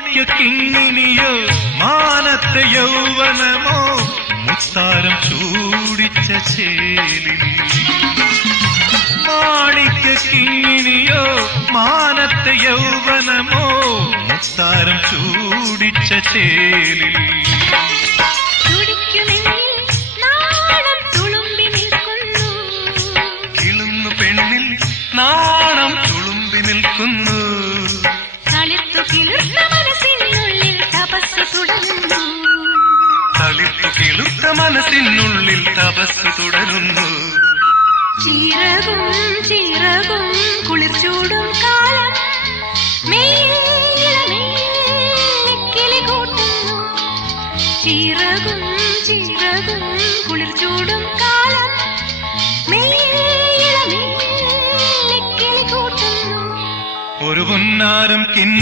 മാണിക്യക്കിങ്ങിനിയോ മാനത്തെ യൗവനമോ മുത്താരം ചൂടിച്ച ചേലിൽ മാണിക്യക്കിങ്ങിനിയോ മാനത്തെ യൗവനമോ മുത്താരം ചൂടിച്ച ചേലിൽ കിളുന്നു പെണ്ണിൽ നാണം തുളുമ്പി നിൽക്കുന്നു തളിർത്തു കിളുത്ത മനസ്സിനുള്ളിൽ തപസ് തുടരുന്നു ചിറകും ചിറകും കുളിർച്ചൂടും കാലം കിളി കൂട്ടുന്നു ചിറകും ചിറകും കുളിർച്ചൂടും കാലം കിളി കൂട്ടുന്നു ഒരു പൊന്നാരം കിന്ന